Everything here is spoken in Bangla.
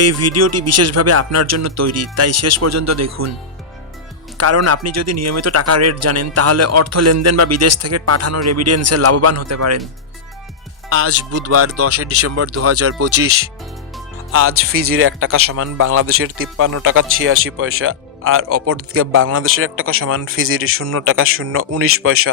এই ভিডিওটি বিশেষভাবে আপনার জন্য তৈরি, তাই শেষ পর্যন্ত দেখুন। কারণ আপনি যদি নিয়মিত টাকা রেট জানেন, তাহলে অর্থ লেনদেন বা বিদেশ থেকে পাঠানো রেভিডেন্সে লাভবান হতে পারেন। আজ বুধবার, দশই ডিসেম্বর দু হাজার পঁচিশ। আজ ফিজির এক টাকা সমান বাংলাদেশের তিপ্পান্ন টাকা ছিয়াশি পয়সা, আর অপরদিকে বাংলাদেশের এক টাকা সমান ফিজির শূন্য টাকা শূন্য উনিশ পয়সা।